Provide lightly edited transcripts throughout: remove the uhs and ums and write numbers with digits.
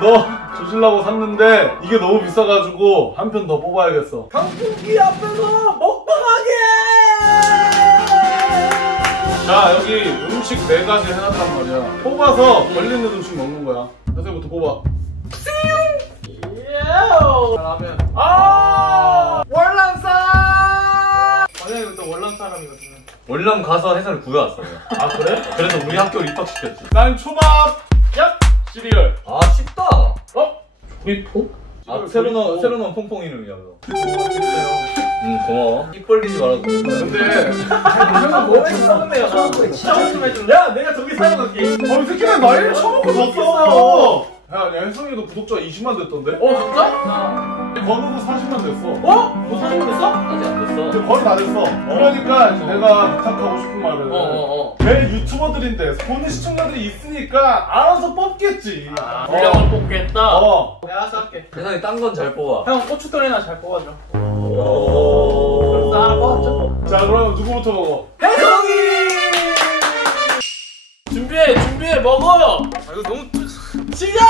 너 조질라고 샀는데 이게 너무 비싸가지고 한 편 더 뽑아야겠어. 강풍기 앞에서 먹방하게! 자, 여기 음식 4가지 해놨단 말이야. 뽑아서 걸리는 음식 먹는 거야. 선생님부터 뽑아. 라면. 월남쌈! 만약에 일단 월남 사람이거든. 월남 가서 해산을 구해왔어요. 아, 그래? 그래서 우리 학교를 입학시켰지. 난 초밥! 얍! 시리얼. 아 쉽다. 조리포? 아 새로 넣은 퐁퐁이를 위하여. 고마워. 입 벌리지 말아도 돼. 근데 이런 거 썩네요. 진짜 좀 해줄래? 야, 내가 저기 사용할게. 이 새끼는 나이를 처먹고 졌어. 야, 혜성이도 구독자 20만 됐던데? 진짜? 건우도 40만 됐어. 너 40만 됐어? 아직 안 됐어. 근데 거의 다 됐어. 그러니까 이제 내가 부탁하고 싶은 말은 내 유튜버들인데 보는 시청자들이 있으니까 알아서 뽑겠지. 물량을 뽑겠다? 내가 알아서 할게. 세상에 딴 건 잘 뽑아. 형 고추털이나 잘 뽑아줘. 오. 하나 뽑았죠? 자, 그럼 누구부터 먹어? 혜성이! 준비해, 먹어! 이거 너무 시작!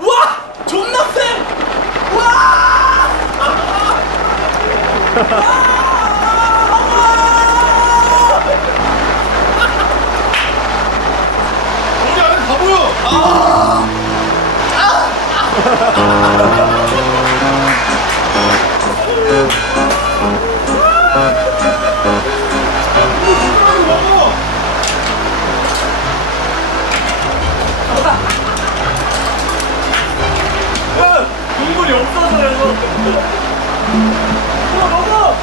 우와! 존나 쎄! 우와! 우리 안에 다 보여! 국물이 없어서요. 먹어!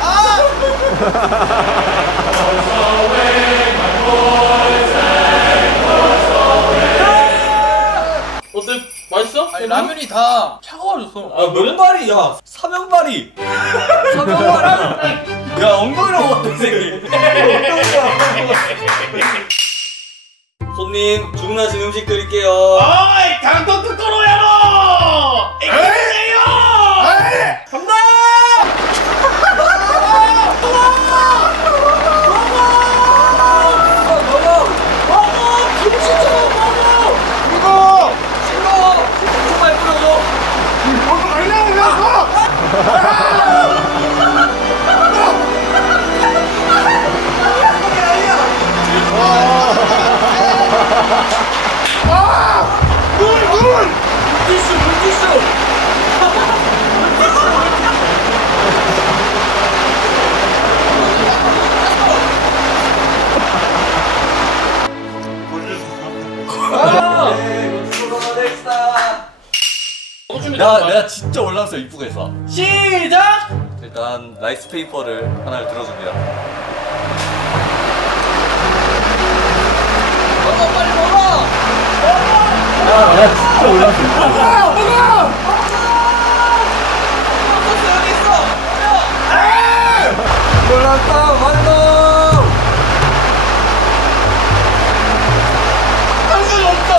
어때? 맛있어? 아니, 라면이 다 차가워졌어. 아 면발이 야 사면발이. 사면발이. 야 엉덩이로 먹었다 이 새끼. 손님 주문하신 음식 드릴게요. 어이! 강도트 꼬로야로! 에이요! 간다! 먹어! 김치처럼 먹어! 이거! 싱거워! 정말 뿌려줘! 이거 아니야, 야! 물티슈! 내가 진짜 올라왔어 이쁘게 써. 시작! 일단 라이스 페이퍼를 하나를 들어줍니다. 먹어, 빨리 먹어! 내가 진짜 올라왔어 이쁘게. 소스 여기 있어! 올라왔다 완성. 당근 없어!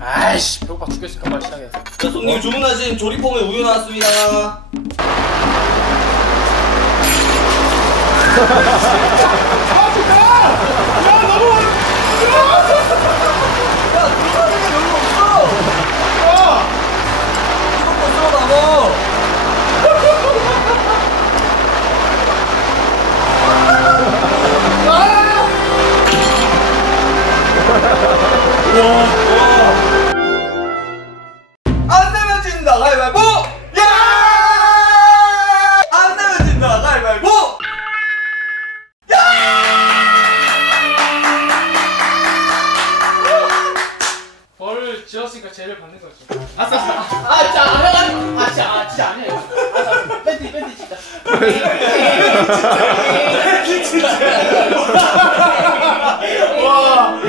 아이씨, 배고파 죽겠으니까 빨리 시작해. 자, 손님 주문하신 조리폼에 우유 나왔습니다. 안 내면 진다 가위바위보! 야! 안 내면 진다 가위바위보! 야! 벌을 지었으니까 죄를 받는 거지. 아싸! 아, 진짜 안 해가지고. 진짜 안 해. 아싸, 팬티 진짜. 팬티 진짜. 와!